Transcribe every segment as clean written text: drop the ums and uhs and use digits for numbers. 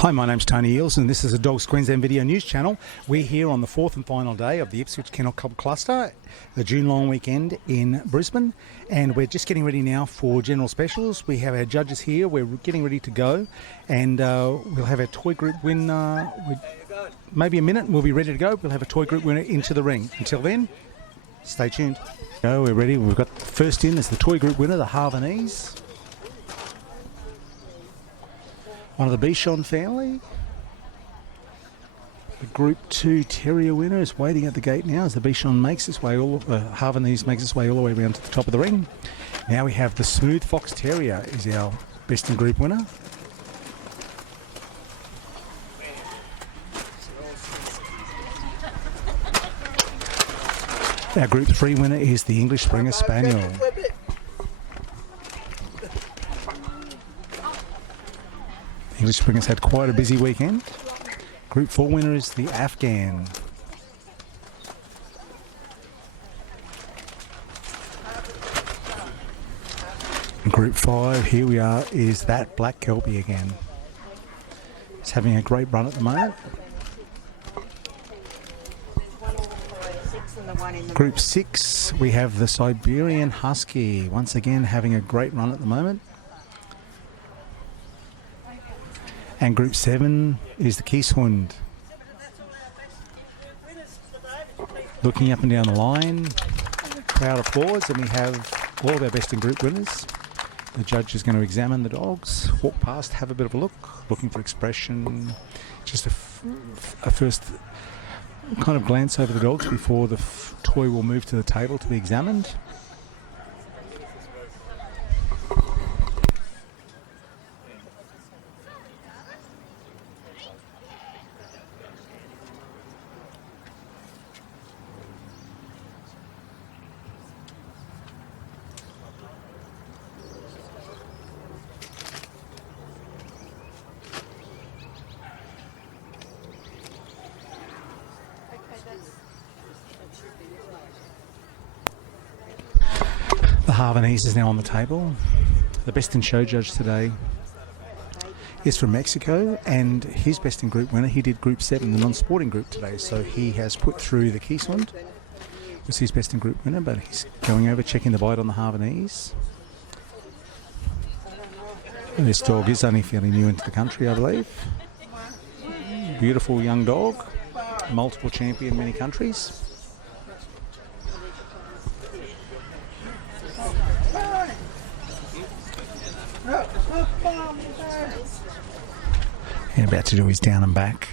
Hi, my name's Tony Eels and this is the Dogs Queensland Video News Channel. We're here on the fourth and final day of the Ipswich Kennel Club Cluster, the June long weekend in Brisbane, and we're just getting ready now for general specials. We have our judges here, we're getting ready to go, and we'll have our toy group win, maybe a minute and we'll be ready to go. We'll have a toy group winner into the ring. Until then, stay tuned. We're ready. We've got first in is the toy group winner, the Havanese. One of the Bichon family. The Group 2 Terrier winner is waiting at the gate now as the Bichon makes its way, Havanese makes its way all the way around to the top of the ring. Now we have the Smooth Fox Terrier is our best in group winner. Our Group 3 winner is the English Springer Spaniel. English Springers had quite a busy weekend. Group 4 winner is the Afghan. Group 5, here we are, is that Black Kelpie again. It's having a great run at the moment. Group 6, we have the Siberian Husky, once again having a great run at the moment. And Group 7 is the Kieshund. Looking up and down the line, crowd applauds, and we have all of our best in group winners. The judge is going to examine the dogs, walk past, have a bit of a look, looking for expression, just a first kind of glance over the dogs before the toy will move to the table to be examined. The Havanese is now on the table. The best in show judge today is from Mexico, and his best in group winner, he did Group 7, the non-sporting group today, so he has put through the Kieshund. Was his best in group winner, but he's going over checking the bite on the Havanese. And this dog is only fairly new into the country, I believe. Beautiful young dog, multiple champion in many countries. And about to do his down and back,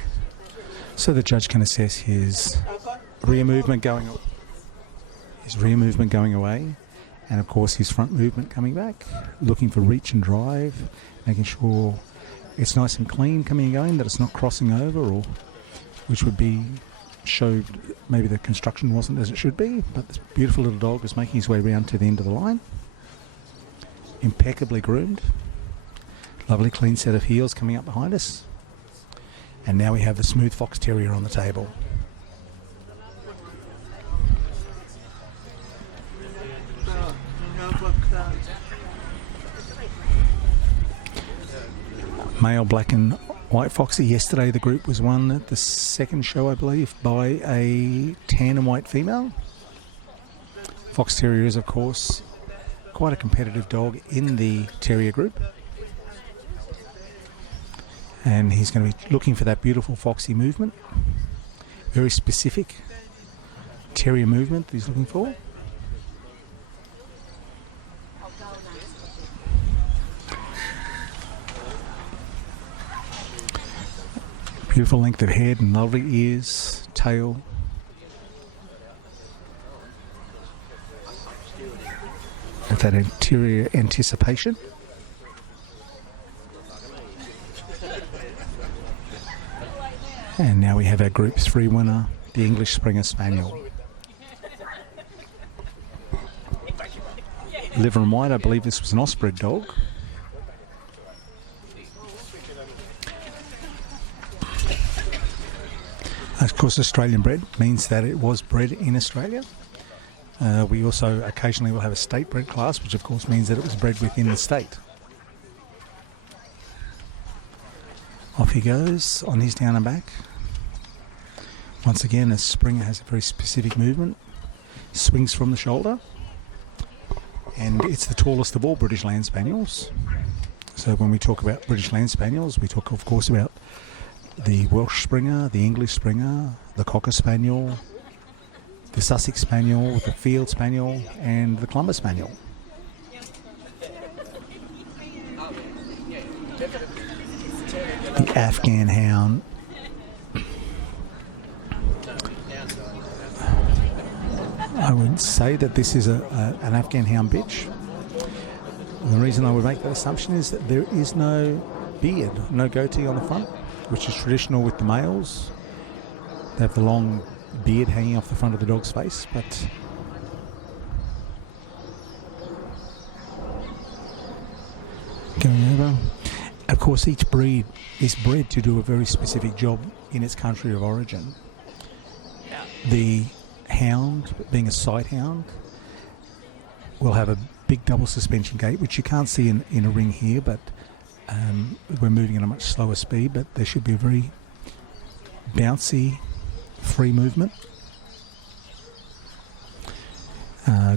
so the judge can assess his rear movement going away, and of course his front movement coming back, looking for reach and drive, making sure it's nice and clean coming and going, that it's not crossing over, or which would be showed maybe the construction wasn't as it should be. But this beautiful little dog is making his way around to the end of the line, impeccably groomed. Lovely clean set of heels coming up behind us. And now we have the Smooth Fox Terrier on the table. Male black and white foxy. Yesterday the group was won at the second show, I believe, by a tan and white female. Fox Terrier is, of course, quite a competitive dog in the terrier group. And he's going to be looking for that beautiful foxy movement. Very specific terrier movement that he's looking for. Beautiful length of head and lovely ears, tail. With that interior anticipation. And now we have our Group 3 winner, the English Springer Spaniel. Liver and white, I believe this was an Osprey dog. Of course, Australian bred means that it was bred in Australia. We also occasionally will have a state bred class, which of course means that it was bred within the state. Off he goes on his down and back. Once again, a Springer has a very specific movement. Swings from the shoulder. And it's the tallest of all British Land Spaniels. So when we talk about British Land Spaniels, we talk, of course, about the Welsh Springer, the English Springer, the Cocker Spaniel, the Sussex Spaniel, the Field Spaniel, and the Clumber Spaniel. The Afghan Hound. I would say that this is an Afghan Hound bitch. The reason I would make that assumption is that there is no beard, no goatee on the front, which is traditional with the males. They have the long beard hanging off the front of the dog's face, but going over. Of course, each breed is bred to do a very specific job in its country of origin. The hound, being a sight hound, will have a big double suspension gait, which you can't see in a ring here, but we're moving at a much slower speed, but there should be a very bouncy, free movement.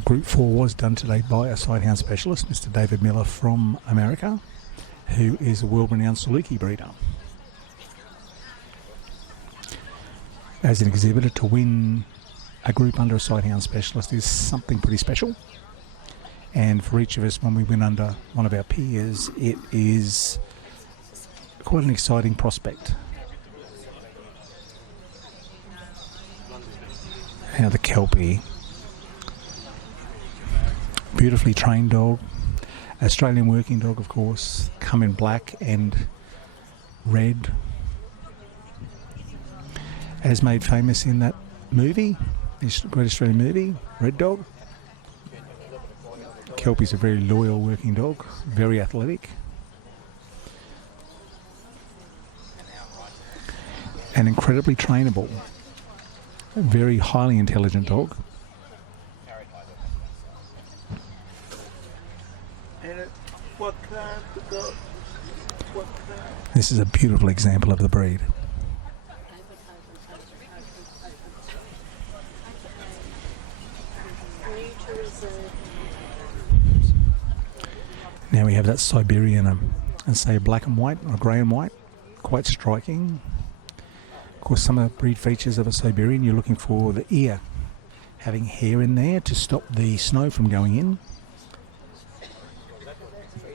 Group 4 was done today by a sighthound specialist, Mr. David Miller from America, who is a world-renowned Saluki breeder. As an exhibitor, to win a group under a sighthound specialist is something pretty special. And for each of us, when we win under one of our peers, it is quite an exciting prospect. Now the Kelpie. Beautifully trained dog. Australian working dog, of course. Come in black and red. As made famous in that movie, this great Australian movie, Red Dog. Kelpie's a very loyal working dog, very athletic. And incredibly trainable. A very highly intelligent dog. This is a beautiful example of the breed. Now we have that Siberian, and say black and white or grey and white, quite striking. Of course, some of the breed features of a Siberian, you're looking for the ear having hair in there to stop the snow from going in.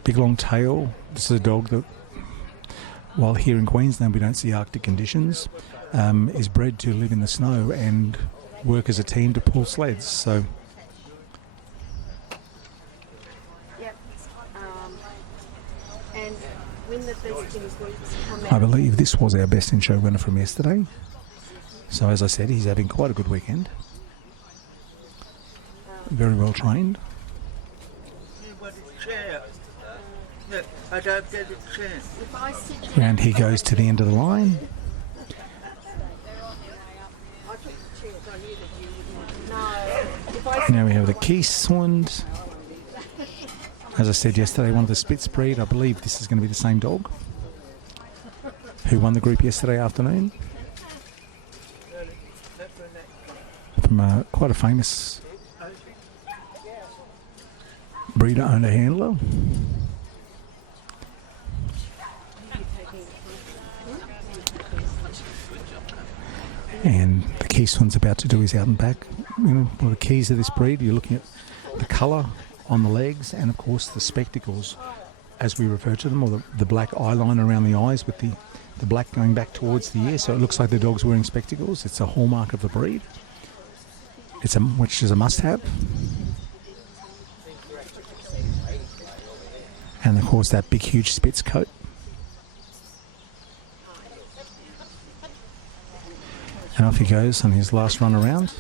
Big long tail. This is a dog that, while here in Queensland we don't see Arctic conditions, is bred to live in the snow and work as a team to pull sleds. So I believe this was our best in show winner from yesterday. So as I said, he's having quite a good weekend. Very well trained. Round he goes to the end of the line. Now we have the Keyswand. As I said yesterday, one of the Spitz breed. I believe this is going to be the same dog who won the group yesterday afternoon. From quite a famous breeder, owner, handler. And the Keyswand's about to do his out and back. You know, one of the keys of this breed, you're looking at the colour on the legs and of course the spectacles, as we refer to them, or the black eyeliner around the eyes with the black going back towards the ear, so it looks like the dog's wearing spectacles. It's a hallmark of the breed. Which is a must-have. And of course that big huge Spitz coat. And off he goes on his last run around.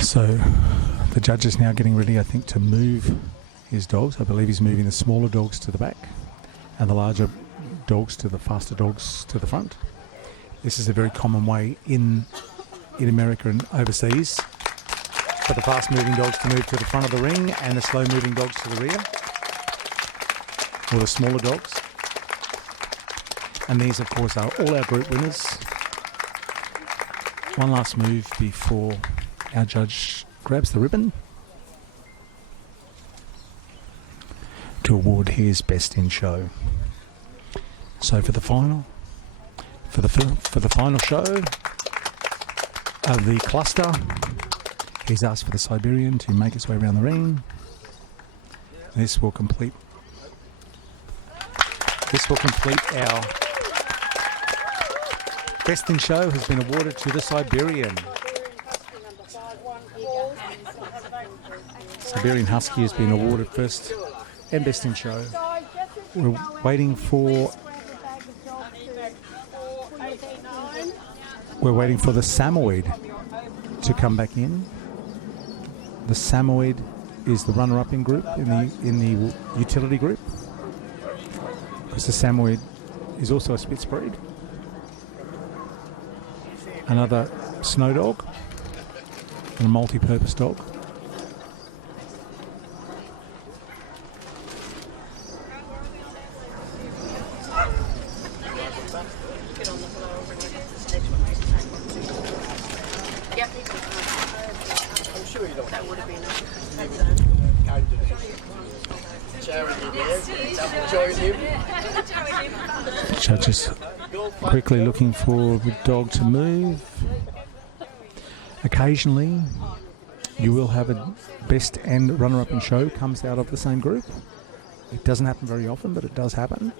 So the judge is now getting ready, I think, to move his dogs. I believe he's moving the smaller dogs to the back and the larger dogs to the faster dogs to the front. This is a very common way in America and overseas for the fast-moving dogs to move to the front of the ring and the slow-moving dogs to the rear, or the smaller dogs. And these, of course, are all our group winners. One last move before our judge grabs the ribbon to award his best in show. So for the final show of the cluster, he's asked for the Siberian to make its way around the ring. This will complete our best in show. Has been awarded to the Siberian. Siberian Husky has been awarded first and best in show. We're waiting for the Samoyed to come back in. The Samoyed is the runner-up in group in the utility group, because the Samoyed is also a Spitz breed. Another snow dog and a multi-purpose dog. Judges quickly looking for the dog to move. Occasionally you will have a best and runner-up in show comes out of the same group. It doesn't happen very often, but it does happen.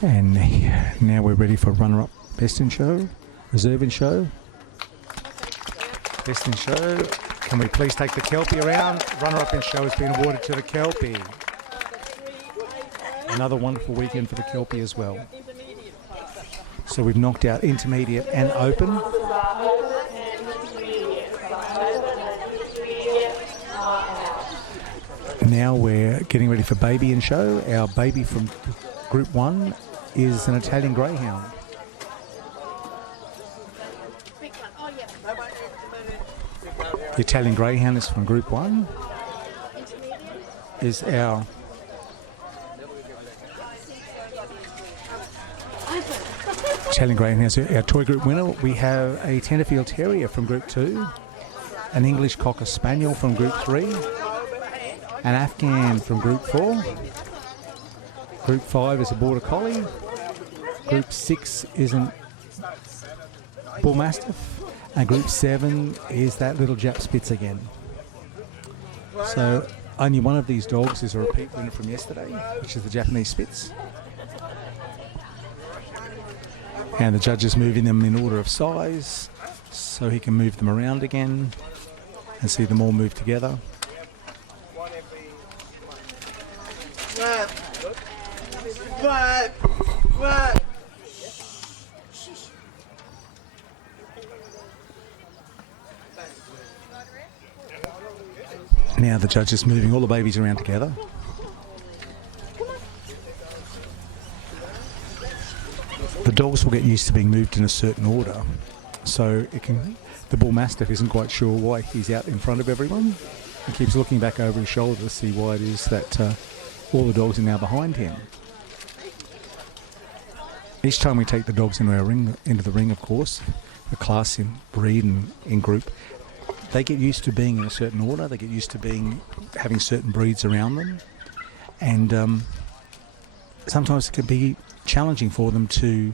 And now we're ready for runner-up, best in show, reserve in show, best in show. Can we please take the Kelpie around? Runner-up in show has been awarded to the Kelpie. Another wonderful weekend for the Kelpie as well. So we've knocked out intermediate and open. Now we're getting ready for baby in show. Our baby from Group 1 is an Italian Greyhound. The Italian Greyhound is from Group 1. Is our Italian Greyhound is our toy group winner. We have a Tenterfield Terrier from Group 2, an English Cocker Spaniel from Group 3, an Afghan from Group 4. Group 5 is a Border Collie. Group 6 is a Bull Mastiff. And Group 7 is that little Jap Spitz again. So only one of these dogs is a repeat winner from yesterday, which is the Japanese Spitz. And the judge is moving them in order of size so he can move them around again and see them all move together. Now the judge is moving all the babies around together. The dogs will get used to being moved in a certain order, so the Bull Mastiff isn't quite sure why he's out in front of everyone. He keeps looking back over his shoulder to see why it is that all the dogs are now behind him. Each time we take the dogs into the ring, of course, the class in breed and in group, they get used to being in a certain order. They get used to having certain breeds around them, and sometimes it can be challenging for them to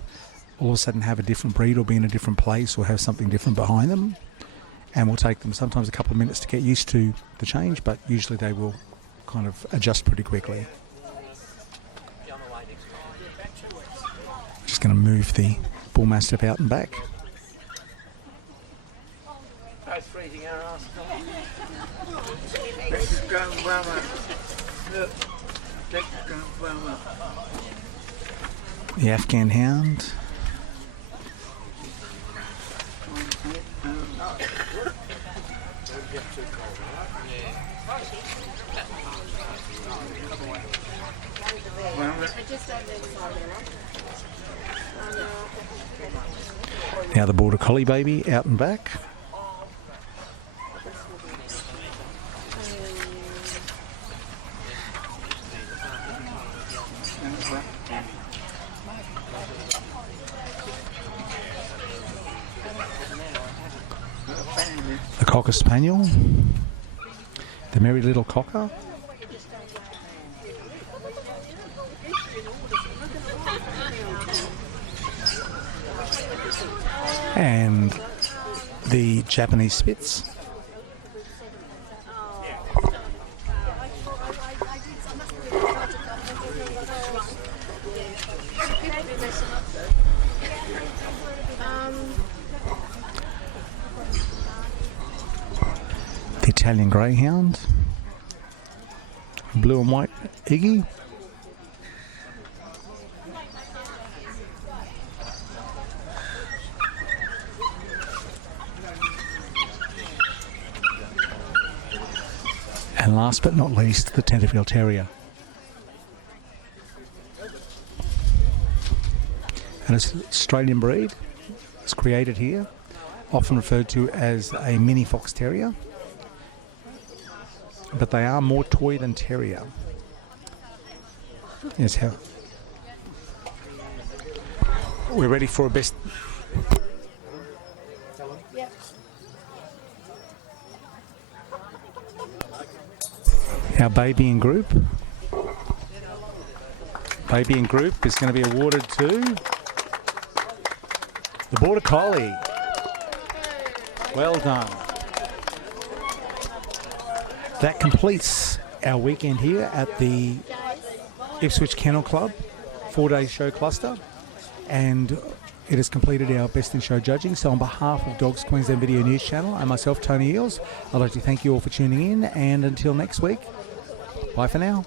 all of a sudden have a different breed or be in a different place or have something different behind them. And we'll take them sometimes a couple of minutes to get used to the change, but usually they will kind of adjust pretty quickly. Just going to move the Bull Mastiff out and back. It's freezing our ass. The Afghan Hound. Now the Border Collie baby out and back. The Cocker Spaniel. The Merry Little Cocker. And the Japanese Spitz. The Italian Greyhound. Blue and white Iggy. And last but not least, the Tenterfield Terrier. And it's an Australian breed. It's created here, often referred to as a mini fox terrier. But they are more toy than terrier. Yes, how we're ready for a best. Our baby in group. Baby in group is going to be awarded to the Border Collie. Well done. That completes our weekend here at the Ipswich Kennel Club 4-day show cluster, and it has completed our Best in Show judging. So on behalf of Dogs Queensland Video News Channel and myself, Tony Eels, I'd like to thank you all for tuning in, and until next week, bye for now.